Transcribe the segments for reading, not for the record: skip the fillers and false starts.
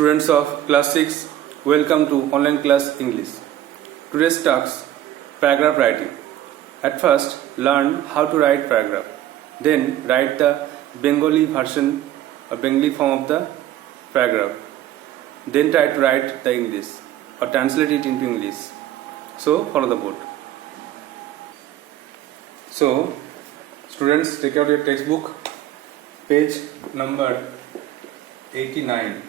Students of class 6, welcome to online class English. Today's task, paragraph writing. At first, learn how to write paragraph. Then write the Bengali version or Bengali form of the paragraph. Then try to write the English or translate it into English. So follow the board. So students, take out your textbook, page number 89,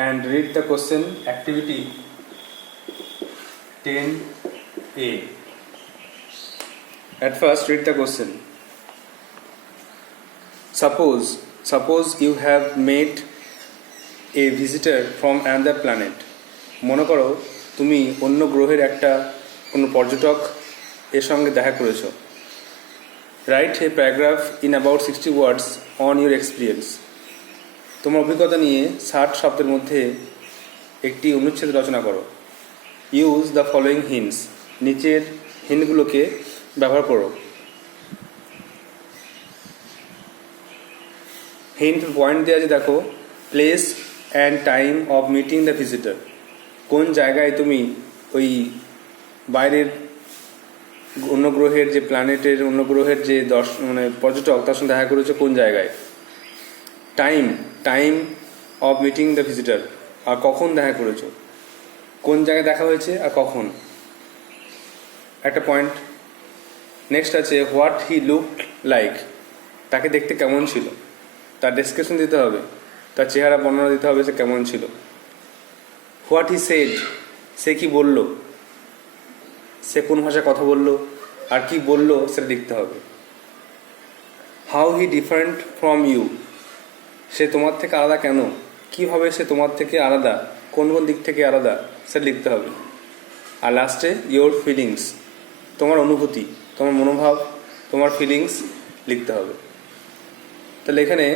and read the question activity 10A. At first, read the question. Suppose you have met a visitor from another planet. মনে করো তুমি অন্য গ্রহের একটা কোনো পর্যটক এর সঙ্গে দেখা করেছো. Write a paragraph in about 60 words on your experience. তোমার অভিজ্ঞতা নিয়ে 60 শব্দের মধ্যে একটি অনুচ্ছেদ রচনা করো. Use the following hints. নিচের হিন্টগুলোকে ব্যবহার করো. হিন্ট পয়েন্ট দেওয়া আছে, দেখো. Place and time of meeting the visitor. কোন জায়গায় তুমি ওই বাইরের অন্য গ্রহের যে প্ল্যানেটের অন্য গ্রহের যে পর্যটক তার সঙ্গে দেখা করেছো, কোন জায়গায়. Time of meeting the visitor, আর কখন দেখা করেছো, কোন জায়গায় দেখা হয়েছে আর কখন, একটা পয়েন্ট. নেক্সট আছে হোয়াট হি লুকড লাইক. তাকে দেখতে কেমন ছিল, তার ডেসক্রিপশন দিতে হবে, তার চেহারা বর্ণনা দিতে হবে সে কেমন ছিল. হোয়াট হি সেড, সে কি বলল, সে কোন ভাষায় কথা বলল আর কি বলল সেটা লিখতে হবে. How he different from you, সে তোমার থেকে আলাদা কেন, কিভাবে সে তোমার থেকে আলাদা, কোন কোন দিক থেকে আলাদা সেটা লিখতে হবে. আর লাস্টে ইয়োর ফিলিংস, তোমার অনুভূতি, তোমার মনোভাব, তোমার ফিলিংস লিখতে হবে. তাহলে এখানে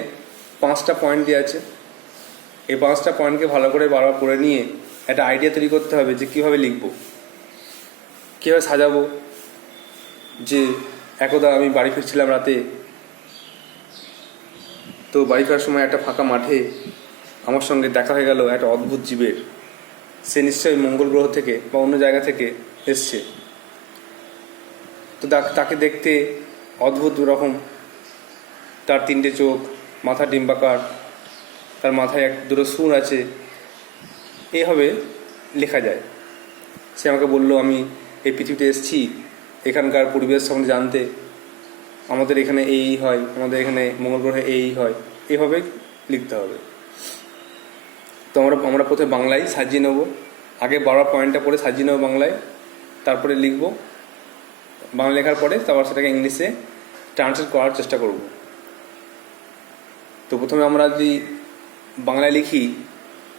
5টা পয়েন্ট দেওয়া আছে. এই 5টা পয়েন্টকে ভালো করে বারবার পড়ে নিয়ে একটা আইডিয়া তৈরি করতে হবে যে কীভাবে লিখবো, কীভাবে সাজাবো. যে একদা আমি বাড়ি ফিরছিলাম রাতে, তো বাড়ি ফেরার সময় একটা ফাঁকা মাঠে আমার সঙ্গে দেখা হয়ে গেল একটা অদ্ভুত জীবের. সে নিশ্চয়ই মঙ্গল গ্রহ থেকে বা অন্য জায়গা থেকে এসছে. তো তাকে দেখতে অদ্ভুত রকম, তার 3টে চোখ, মাথা ডিম্বাকার, তার মাথায় দুটো সুর আছে. এইভাবে লেখা যায়. সে আমাকে বলল, আমি এই পৃথিবীতে এসেছি এখানকার পরিবেশ সম্বন্ধে জানতে, আমাদের এখানে এই হয়, আমাদের এখানে মঙ্গল গ্রহে এই হয়. এইভাবে লিখতে হবে. তো আমরা প্রথমে বাংলায় সাজিয়ে নেব. আগে 12 পয়েন্টটা পড়ে সাজিয়ে নেব বাংলায়, তারপরে লিখব. বাংলা লেখার পরে তারপর সেটাকে ইংলিশে ট্রান্সলেট করার চেষ্টা করব. তো প্রথমে আমরা যদি বাংলায় লিখি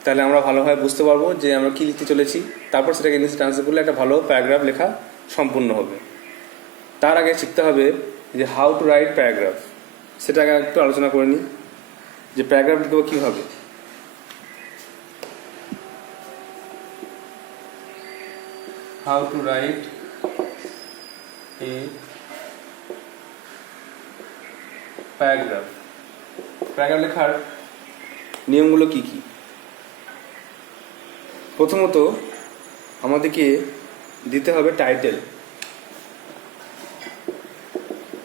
তাহলে আমরা ভালোভাবে বুঝতে পারবো যে আমরা কী লিখতে চলেছি. তারপর সেটাকে ইংলিশে ট্রান্সলেট করলে একটা ভালো প্যারাগ্রাফ লেখা সম্পূর্ণ হবে. তার আগে শিখতে হবে যে হাউ টু রাইট প্যারাগ্রাফ. সেটা আগে একটু আলোচনা করে নিই যে প্যারাগ্রাফ লিখব কীভাবে. How to write a paragraph. Paragraph লেখার নিয়মগুলো কি কি? প্রথমত আমাদেরকে দিতে হবে টাইটেল.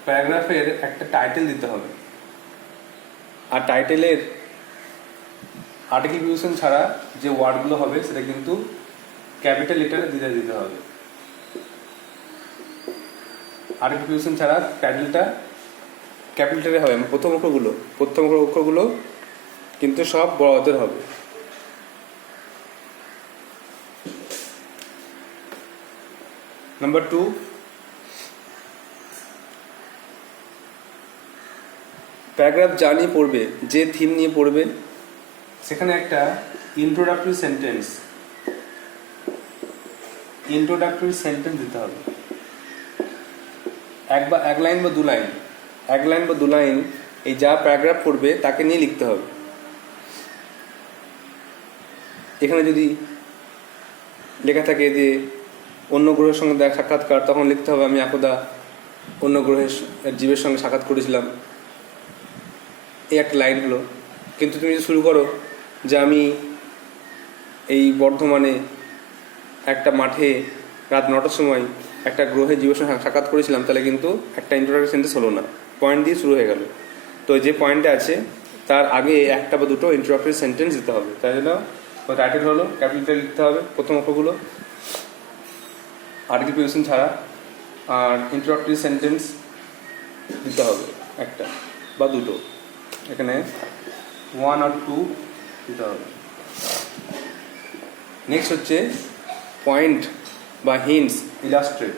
প্যারাগ্রাফের একটা টাইটেল দিতে হবে. আর টাইটেলের আর্টিকেল প্রিপোজিশন ছাড়া যে ওয়ার্ডগুলো হবে সেটা কিন্তু ক্যাপিটাল লেটারে দিতে হবে. আর্টিকেল প্রিপোজিশন ছাড়া টাইটেলটা ক্যাপিটালে হবে. প্রথম অক্ষরগুলো কিন্তু সব বড় হাতের হবে. নাম্বার 2, প্যারাগ্রাফ যা নিয়ে পড়বে, যে থিম নিয়ে পড়বে, সেখানে একটা ইন্ট্রোডাক্টরি সেন্টেন্স দিতে হবে. এক লাইন বা দু লাইন এই যা প্যারাগ্রাফ পড়বে তাকে নিয়ে লিখতে হবে. এখানে যদি লেখা থাকে যে অন্য গ্রহের সঙ্গে দেখা সাক্ষাৎকার, তখন লিখতে হবে আমি একদা অন্য গ্রহের জীবের সঙ্গে সাক্ষাৎ করেছিলাম. এই একটা লাইন হলো. কিন্তু তুমি যদি শুরু করো যে আমি এই বর্ধমানে একটা মাঠে রাত 9টার সময় একটা গ্রহের জীবের সঙ্গে সাক্ষাৎ করেছিলাম, তাহলে কিন্তু একটা ইন্ট্রোডাক্টরি সেন্টেন্স হলো না, পয়েন্ট দিয়ে শুরু হয়ে গেল। তো যে পয়েন্টে আছে তার আগে একটা বা দুটো ইন্ট্রোডাক্টরি সেন্টেন্স দিতে হবে। তাই জন্য টাইটেল হলো ক্যাপিটাল লিখতে হবে প্রথম অক্ষরগুলো, আর্টিকেল প্রিপোজিশন ছাড়া, আর ইন্ট্রোডাক্টরি সেন্টেন্স দিতে হবে একটা বা দুটো, এখানে 1 আর 2 দিতে হবে। নেক্সট হচ্ছে পয়েন্ট বা হিন্টস ইলাস্ট্রেট।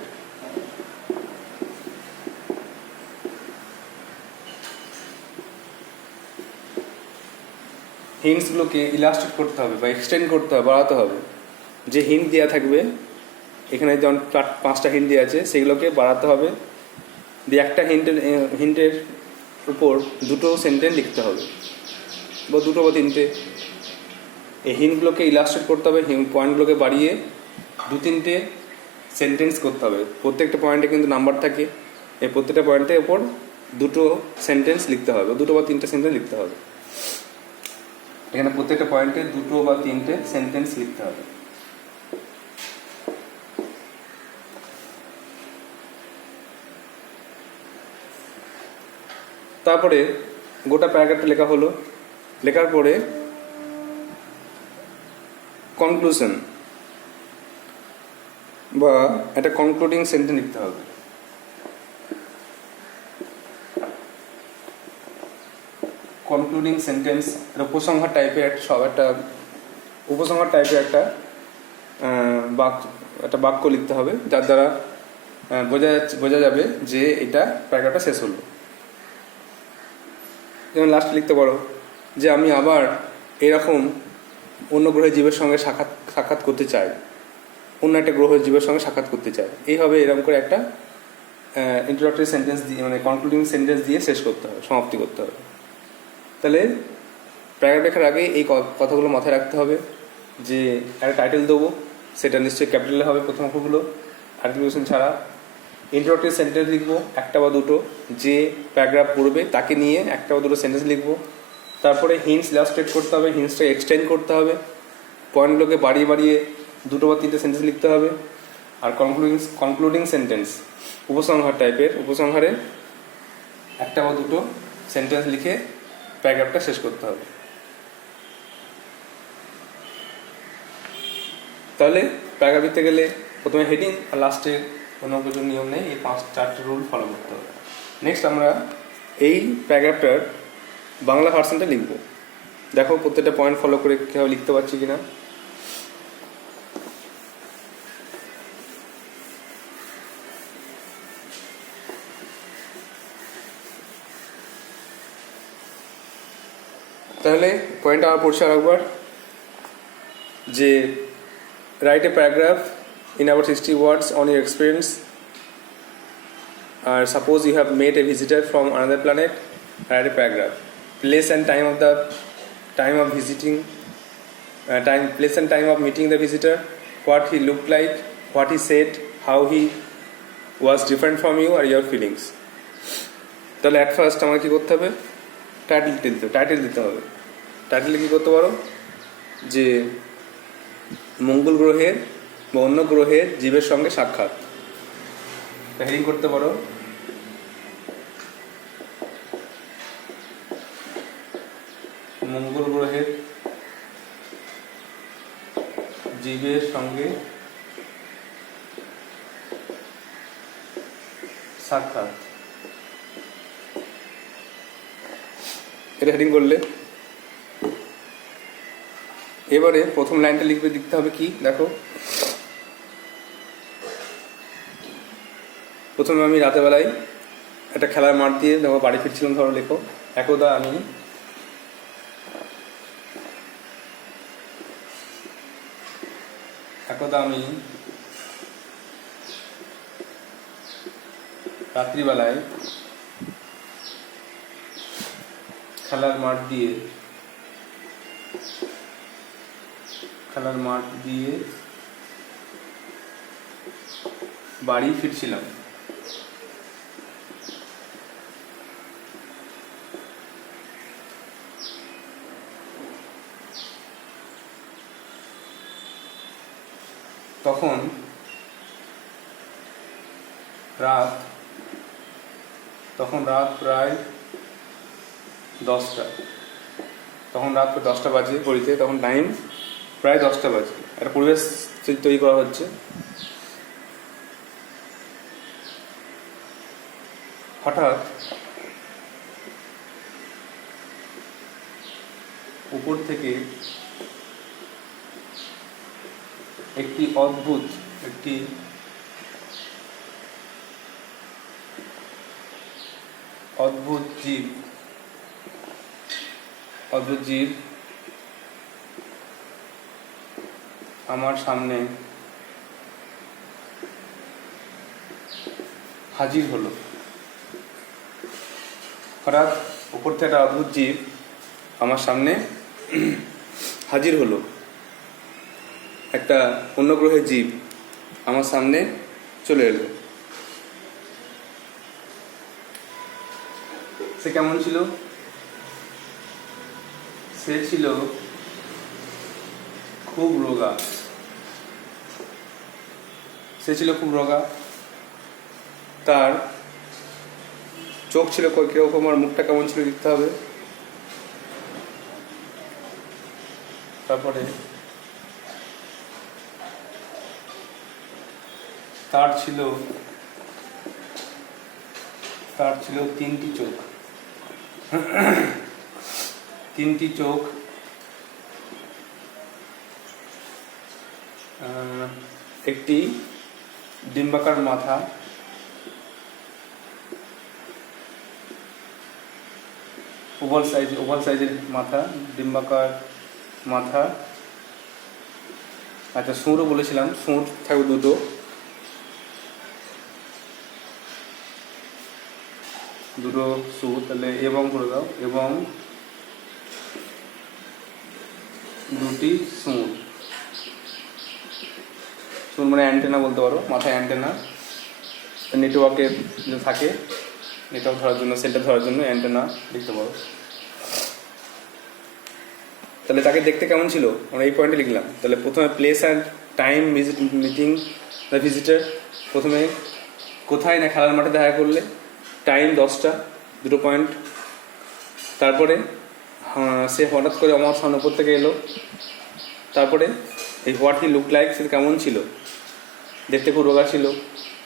হিন্টসগুলোকে ইলাস্ট্রেট করতে হবে বা এক্সটেন্ড করতে হবে, বাড়াতে হবে। যে হিন্ট দেওয়া থাকবে, এখানে যেমন 5টা হিন্ট দেওয়া আছে, সেগুলোকে বাড়াতে হবে, দিয়ে একটা হিন্টের উপর দুটো সেন্টেন্স লিখতে হবে, বা দুটো বা তিনটে। এই হিন্টগুলোকে ইলাস্ট্রেট করতে হবে, পয়েন্টগুলোকে বাড়িয়ে 2-3টে সেন্টেন্স করতে হবে। প্রত্যেকটা পয়েন্টে কিন্তু নাম্বার থাকে, এই প্রত্যেকটা পয়েন্টের উপর দুটো সেন্টেন্স লিখতে হবে, দুটো বা তিনটে সেন্টেন্স লিখতে হবে। এখানে প্রত্যেকটা পয়েন্টে দুটো বা তিনটে সেন্টেন্স লিখতে হবে। তারপরে গোটা প্যারাগ্রাফটা লেখা হলো, লেখার পরে কনক্লুশন বা একটা কনক্লুডিং সেন্টেন্স লিখতে হবে। কনক্লুডিং সেন্টেন্স উপসংহার টাইপের একটা উপসংহার টাইপের একটা বাক্য লিখতে হবে, যার দ্বারা বোঝা যাবে যে এটা প্যারাগ্রাফটা শেষ হলো। যেমন লাস্ট লিখতে পারো যে আমি আবার এরকম অন্য গ্রহের জীবের সঙ্গে সাক্ষাৎ করতে চাই, অন্য একটা গ্রহের জীবের সঙ্গে সাক্ষাৎ করতে চাই। এইভাবে এরকম করে একটা ইন্ট্রোডাক্টরি সেন্টেন্স দিয়ে, মানে কনক্লুডিং সেন্টেন্স দিয়ে শেষ করতে হবে, সমাপ্তি করতে হবে। তাহলে প্যারাগ্রাফ লেখার আগে এই কথাগুলো মাথায় রাখতে হবে যে একটা টাইটেল দেবো, সেটা নিশ্চয়ই ক্যাপিটালে হবে প্রথম অক্ষরগুলো, আর্টিকুলেশন ছাড়া। ইন্ট্রোডাক্টরি সেন্টেন্স লিখবো একটা বা দুটো, যে প্যারাগ্রাফ পড়বে তাকে নিয়ে একটা বা দুটো সেন্টেন্স লিখবো। তারপরে হিন্টস ইলাস্ট্রেট করতে হবে, হিন্টসটা এক্সটেন্ড করতে হবে, পয়েন্টগুলোকে বাড়িয়ে বাড়িয়ে দুটো বা তিনটে সেন্টেন্স লিখতে হবে। আর কনক্লুডিং সেন্টেন্স উপসংহার টাইপের, উপসংহারে একটা বা দুটো সেন্টেন্স লিখে প্যারাগ্রাফটা শেষ করতে হবে। তাহলে প্যারাগ্রাফ লিখতে গেলে প্রথমে হেডিং আর লাস্টে কোনো কিছু নিয়ম নেই, এই 4টে রুল ফলো করতে হবে। নেক্সট আমরা এই প্যারাগ্রাফটার বাংলা ভার্সনটা লিখব। দেখো প্রত্যেকটা পয়েন্ট ফলো করে কীভাবে লিখতে পারছি কিনা। তাহলে পয়েন্ট আমার পড়ছে আর একবার, যে write a paragraph in about 60 words on your experience. Suppose you have met a visitor from another planet, write a paragraph. Place and time of visiting, place and time of meeting the visitor, what he looked like, what he said, how he was different from you, or your feelings. তাহলে at first আমাকে কী করতে হবে, title দিতে হবে। টাইটেলে কী করতে পারো, যে মঙ্গল গ্রহের বা অন্য গ্রহের জীবের সঙ্গে সাক্ষাৎ, হেডিং করতে পারো মঙ্গল গ্রহের জীবের সঙ্গে সাক্ষাৎ, এটা হেডিং করলে। এবারে প্রথম লাইনটা লিখতে হবে কি, দেখো প্রথমে আমি রাতেবেলায় একটা খেলার মাঠ দিয়ে দেখো বাড়ি ফিরছিলাম, ধরো লেখো একদা আমি রাত্রিবেলায় খেলার মাঠ দিয়ে বাড়ি ফিরছিলাম। তখন রাত প্রায় 10টা। তখন রাত প্রায় 10টা বাজে ঘড়িতে, তখন টাইম প্রায় 10টা বাজে। একটা পরিবেশ তৈরি করা হচ্ছে। হঠাৎ উপর থেকে একটি অদ্ভুত জীব আমার সামনে হাজির হলো। হঠাৎ উপর থেকে একটা অদ্ভুত জীব আমার সামনে হাজির হলো। একটা অন্য গ্রহের জীব আমার সামনে চলে এলো। সে কেমন ছিল? সে ছিল খুব রোগা। তার চোখ ছিল কিরকম আর মুখটা কেমন ছিল লিখতে হবে। তারপরে তার ছিল 3টি চোখ। একটি ডিম্বাকার মাথা, ওভাল সাইজের মাথা, ডিম্বাকার মাথা। আচ্ছা, সুরও বলেছিলাম, সুর থাকবে 2টো। সুর, তাহলে এবং করে দাও, এবং 2টি সুর। সুর মানে অ্যান্টেনা বলতে পারো, মাথায় অ্যান্টেনা। নেটওয়ার্কে থাকে, নেটওয়ার্ক ধরার জন্য, সেন্টার ধরার জন্য অ্যান্টেনা লিখতে পারো। তাহলে তাকে দেখতে কেমন ছিল আমরা এই পয়েন্টে লিখলাম। তাহলে প্রথমে place and time meeting the visitor. প্রথমে কোথায় না খেলার মাঠে দেখা করলে, টাইম 10টা, 2টো পয়েন্ট। তারপরে সে হঠাৎ করে আমার সামনে উপর থেকে এলো। তারপরে এই হোয়াট হি লুক লাইক, সে কেমন ছিল, দেখতে খুব রোগা ছিল,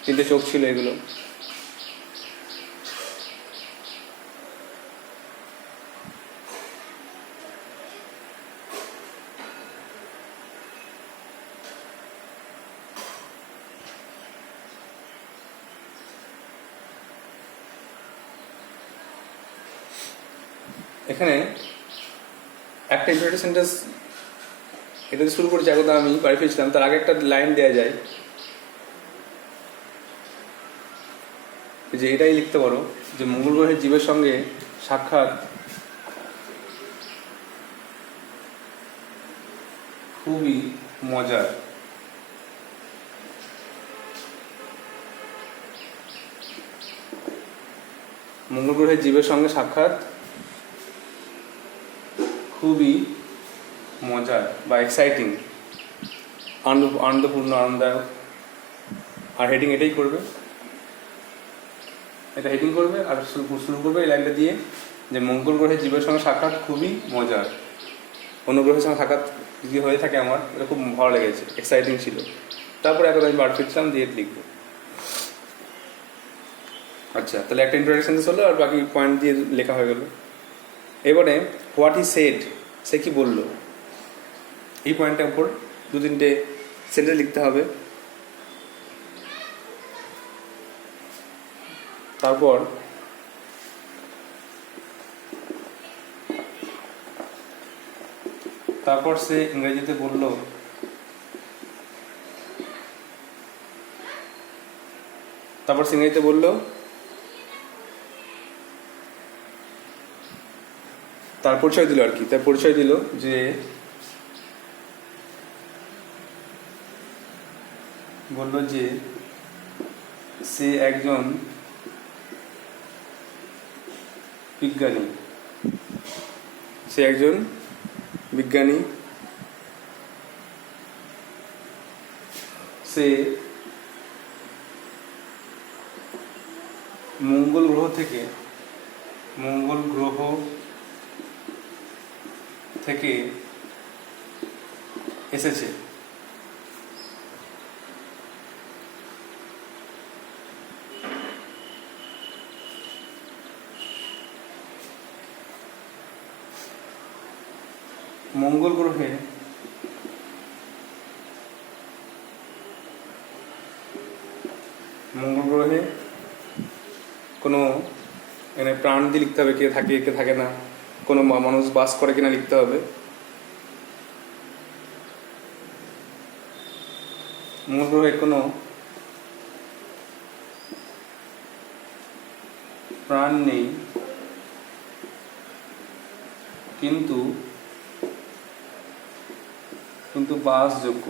3টে চোখ ছিল, এগুলো। এখানে একটা ইন্টারোগেটিভ সেন্টেন্স এটা শুরু করেছি, একদা আমি বাড়ি ফিরছিলাম, তার আগে একটা লাইন দেওয়া যায় যে এটাই লিখতে পারো যে মঙ্গল গ্রহের জীবের সঙ্গে সাক্ষাৎ খুবই মজার। মঙ্গল গ্রহের জীবের সঙ্গে সাক্ষাৎ খুবই মজার বা এক্সাইটিং, আনন্দপূর্ণ, আনন্দদায়ক। আর হেডিং এটাই করবে, এটা হেডিং করবে আর শুরু করবে এই লাইনটা দিয়ে যে মঙ্গল গ্রহের জীবের সঙ্গে সাক্ষাৎ খুবই মজার। অন্য গ্রহের সঙ্গে সাক্ষাৎ যদি হয়ে থাকে আমার, এটা খুব ভালো লেগেছে, এক্সাইটিং ছিল। তারপরে একদম আমি বাড়ি ফিরছিলাম দিয়ে লিখবো। আচ্ছা, তাহলে একটা ইন্ট্রোডাকশন হলো আর বাকি পয়েন্ট দিয়ে লেখা হয়ে গেল। এবারে হোয়াট হি সেড, সে কি বলল, এই পয়েন্টের উপর 2-3টে সেন্টেন্স লিখতে হবে। তারপর সে ইংরেজিতে বলল, তার পরিচয় দিল আর কি। তার পরিচয় দিল যে বলল যে সে একজন বিজ্ঞানী। সে মঙ্গল গ্রহ থেকে এসেছে। মঙ্গল গ্রহে কোনো মানে প্রাণ দিয়ে লিখতে হবে, কে থাকে কে থাকে না, কোনো মানুষ বাস করে কিনা লিখতে হবে। মঙ্গল গ্রহে কোনো প্রাণ নেই, কিন্তু বাসযোগ্য,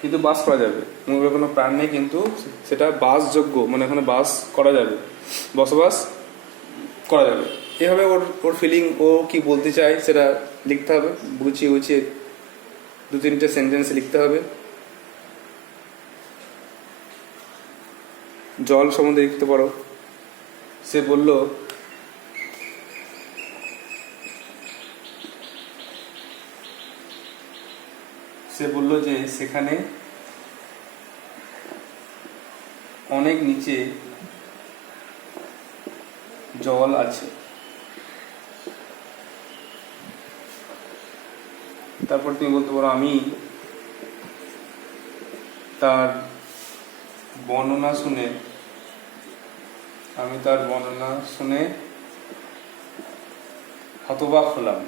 কিন্তু বাস করা যাবে। মঙ্গল গ্রহে কোনো প্রাণ নেই কিন্তু সেটা বাসযোগ্য, মানে ওখানে বাস করা যাবে, বসবাস করা যাবে। এভাবে ওর ফিলিং, ও কি বলতে চায় সেটা লিখতে হবে, গুছিয়ে 2-3টে সেন্টেন্স লিখতে হবে। জল সম্বন্ধে লিখতে পারো। সে বলল যে সেখানে অনেক নিচে জল আছে। তারপর তুমি বলতে পারো আমি তার বর্ণনা শুনে হতবাক হলাম।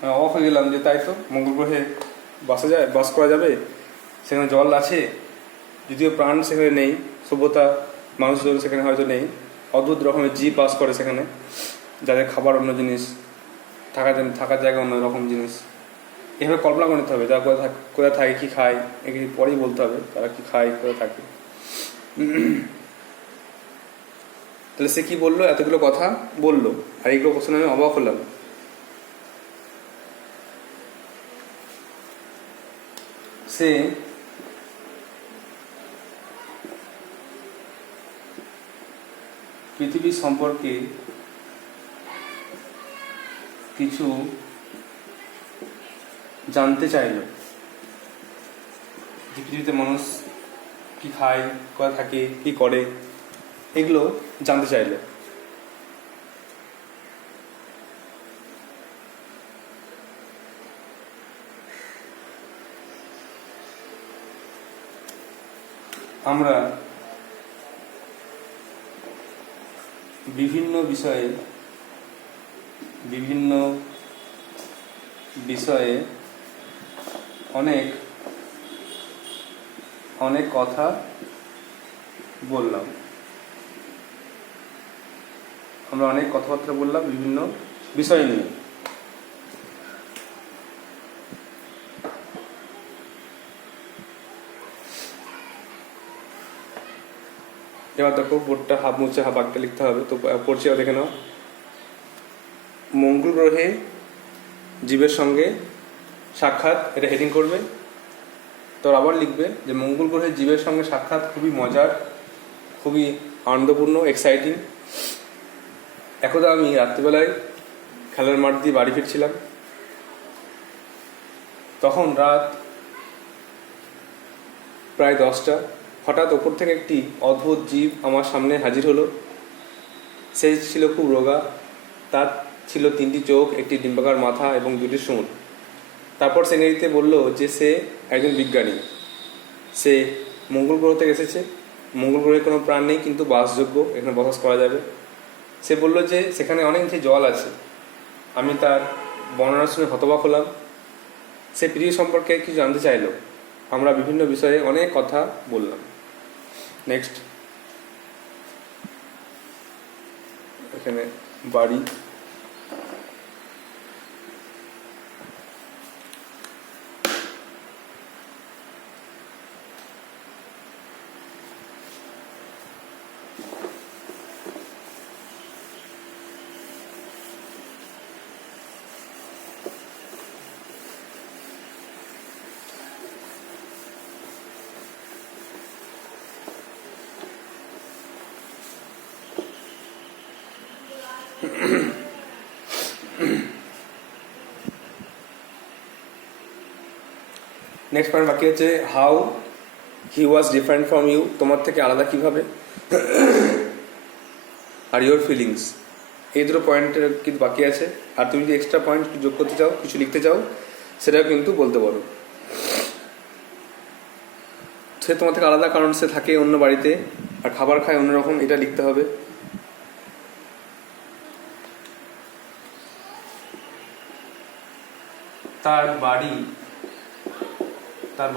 আমি অবাক হয়ে গেলাম যে তাই তো, মঙ্গল গ্রহে বাস করা যাবে, সেখানে জল আছে, যদিও প্রাণ সেখানে নেই, সভ্যতা মানুষজন সেখানে হয়তো নেই, অদ্ভুত রকমের জীব বাস করে সেখানে, যাদের খাবার অন্য জিনিস, থাকার জায়গা অন্য রকম জিনিস। এভাবে কল্পনা করে নিতে হবে যারা কোথায় থাকে, কী খায়, এগুলি পরেই বলতে হবে তারা কী খায়, কোথায় থাকে। তাহলে সে কি বললো, এতগুলো কথা বললো, আর এইগুলো কোশ্চেন আমি অবাক হলাম। সে পৃথিবী সম্পর্কে কিছু জানতে চাইল, যে পৃথিবীতে মানুষ কি খায়, কোথায় থাকে, কি করে, এগুলো জানতে চাইল। আমরা বিভিন্ন বিষয়ে অনেক কথা বললাম। আমরা অনেক কথাবার্তা বললাম বিভিন্ন বিষয় নিয়ে। এবার দেখো বোর্ডটা হাফ মুছে হাফ একটা লিখতে হবে, তো পড়ছি দেখে নাও। মঙ্গল গ্রহে জীবের সঙ্গে সাক্ষাৎ, এটা হেডিং করবে। তো আবার লিখবে যে মঙ্গল গ্রহে জীবের সঙ্গে সাক্ষাৎ খুবই মজার, খুবই আনন্দপূর্ণ, এক্সাইটিং। একদা আমি রাত্রিবেলায় খেলার মাঠ দিয়ে বাড়ি ফিরছিলাম। তখন রাত প্রায় 10টা। হঠাৎ ওপর থেকে একটি অদ্ভুত জীব আমার সামনে হাজির হলো। সে ছিল খুব রোগা, তার ছিল 3টি চোখ, একটি ডিম্বাকার মাথা এবং 2টি শুঁড়। তারপর সে ইংরেজিতে বলল যে সে একজন বিজ্ঞানী, সে মঙ্গল গ্রহ থেকে এসেছে। মঙ্গল গ্রহে কোনো প্রাণ নেই কিন্তু বাসযোগ্য, এখানে বসবাস করা যাবে। সে বলল যে সেখানে অনেক নিচে জল আছে। আমি তার বর্ণনা শুনে হতবাক হলাম। সে পৃথিবী সম্পর্কে কিছু জানতে চাইল। আমরা বিভিন্ন বিষয়ে অনেক কথা বললাম। নেক্সট, এখানে বাড়ি, নেক্সট পয়েন্ট বাকি আছে how he was different from you, তোমার থেকে আলাদা কিভাবে, আর ইউর ফিলিংস। এই দুটো পয়েন্টের কিন্তু বাকি আছে। আর তুমি যদি এক্সট্রা পয়েন্ট যোগ করতে চাও, কিছু লিখতে চাও, সেটাও কিন্তু বলতে পারো। সে তোমার থেকে আলাদা কারণ সে থাকে অন্য বাড়িতে আর খাবার খায় অন্যরকম, এটা লিখতে হবে। তার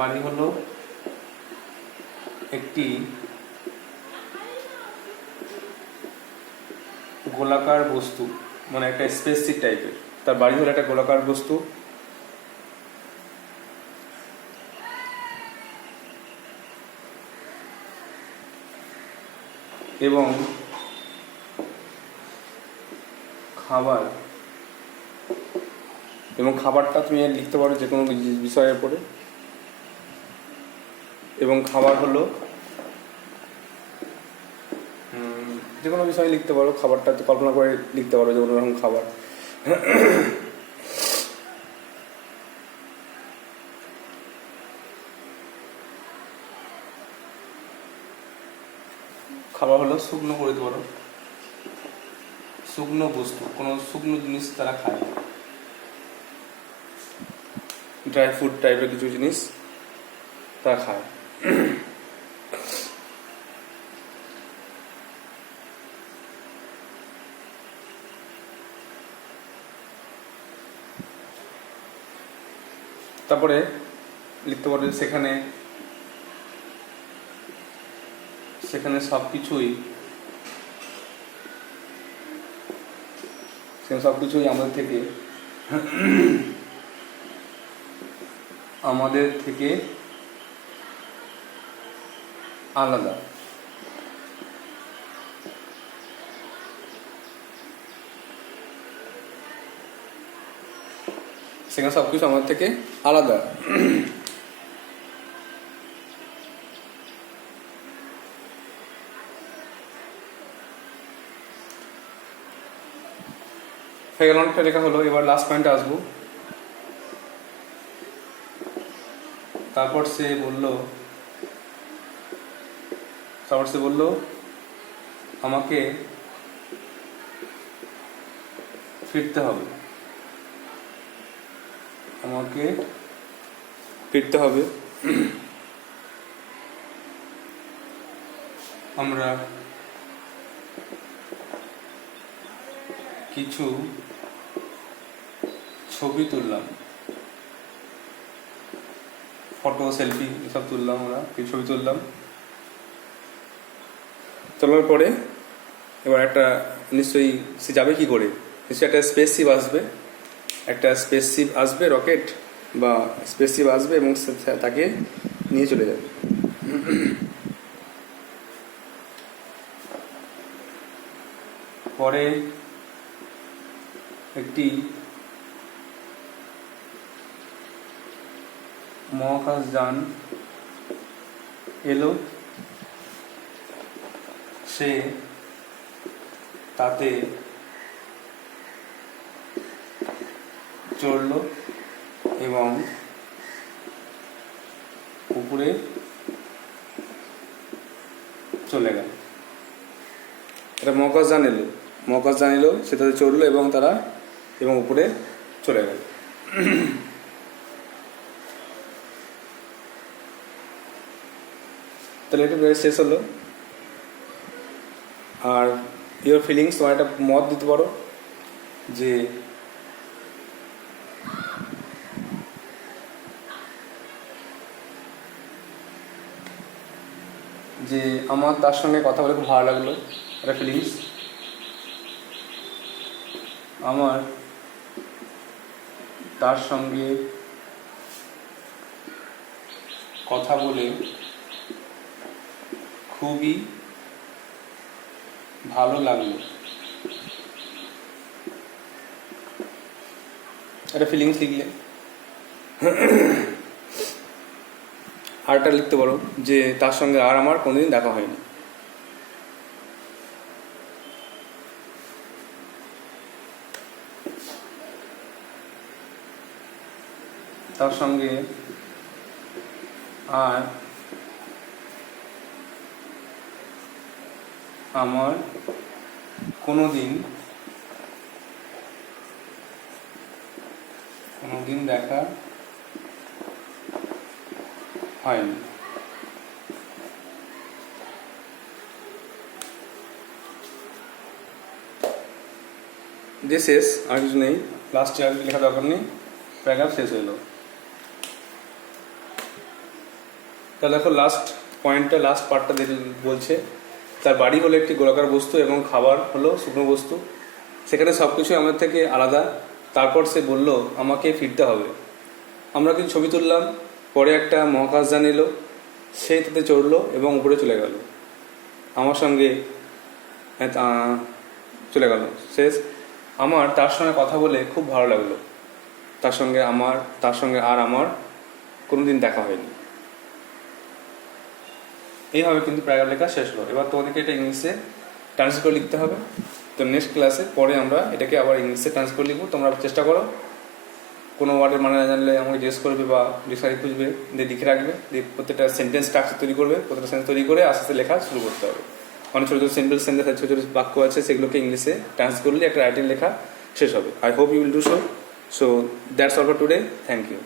বাড়ি হলো একটি গোলাকার বস্তু, মানে একটা স্পেসিফিক টাইপের। তার বাড়ি হলো একটা গোলাকার বস্তু, এবং খাবারটা তুমি লিখতে পারো যে কোনো বিষয়ের উপরে। এবং খাবার হলো যে কোনো বিষয়ে লিখতে পারো, খাবারটা তো কল্পনা করে লিখতে পারো যে কোনো রকম খাবার। খাবার হলো শুকনো করে দিতে পারো, শুকনো বস্তু, কোনো শুকনো জিনিস তারা খায়, ড্রাই ফ্রুট টাইপের কিছু জিনিস তারা খায়। তারপরে লিখতে পারো সেখানে সব কিছুই আমাদের থেকে আলাদা। সেখানে সবকিছু আমাদের থেকে আলাদা। হয়ে গেল, অনেকটা লেখা হলো। এবার লাস্ট পয়েন্টে আসবো। তারপর সে বলল আমাকে ফিরতে হবে। আমরা কিছু ছবি তুললাম, ফটো সেলফি এসব তুললাম, আমরা কিছু ছবি তুললাম। তোলার পরে এবার একটা নিশ্চয়ই সে যাবে কি করে, নিশ্চয়ই একটা স্পেসশিপ আসবে রকেট বা স্পেসশিপ আসবে এবং তাকে নিয়ে চলে যাবে। পরে একটি মহাকাশযান এলো, সে তাতে চড়ল এবং উপরে চলে গেল। এটা মহাকাশযান এলো, সে তাতে চড়লো এবং উপরে চলে গেল। তাহলে এটা শেষ হলো। আর ইওর ফিলিংস, তোমার একটা মত দিতে পারো যে আমার তার সঙ্গে কথা বলে খুব ভালো লাগলো, একটা ফিলিংস। আমার তার সঙ্গে কথা বলে খুবই ভালো লাগলো, একটা ফিলিংস লিখলে। আরটা লিখতে পারো যে তার সঙ্গে আর আমার কোনোদিন দেখা হয়নি। তার সঙ্গে আর আমার কোনোদিন দেখা হয়নি। দিস শেষ, আর কিছু নেই, লাস্ট আর লেখা দরকার নেই, প্যারাগ্রাফ শেষ হলো। তাহলে দেখো লাস্ট পয়েন্টটা, লাস্ট পার্টটা বলছে তার বাড়ি হলো একটি গোলাকার বস্তু এবং খাবার হলো শুকনো বস্তু, সেখানে সব কিছু আমাদের থেকে আলাদা। তারপর সে বলল আমাকে ফিরতে হবে। আমরা কিছু ছবি তুললাম, পরে একটা মহাকাশযান এলো, সে তাতে চড়লো এবং উপরে চলে গেল আমার সঙ্গে, চলে গেল শেষ। আমার তার সঙ্গে কথা বলে খুব ভালো লাগলো, তার সঙ্গে আর আমার কোনোদিন দেখা হয়নি। এইভাবে কিন্তু প্যারাগ্রাফ লেখা শেষ হলো। এবার তোমাদেরকে এটা ইংলিশে ট্রান্সলেট করে লিখতে হবে। তো নেক্সট ক্লাসে পরে আমরা এটাকে আবার ইংলিশে ট্রান্সলেট করে লিখবো। তোমরা চেষ্টা করো, কোনো ওয়ার্ডের মানে না জানলে আমাকে জিজ্ঞেস করবে বা ডিকশনারি খুঁজবে, দিয়ে লিখে রাখবে, দিয়ে প্রত্যেকটা সেন্টেন্স স্ট্রাকচার তৈরি করবে, প্রত্যেকটা সেন্টেন্স তৈরি করে আস্তে আস্তে লেখা শুরু করতে হবে। অনেক ছোটো ছোটো সিম্পল সেন্টেন্স আছে, ছোটো ছোটো বাক্য আছে, সেগুলোকে ইংলিশে ট্রান্সলেট করলে একটা রাইটিং লেখা শেষ হবে। I hope you will do so. So that's all for today. Thank you.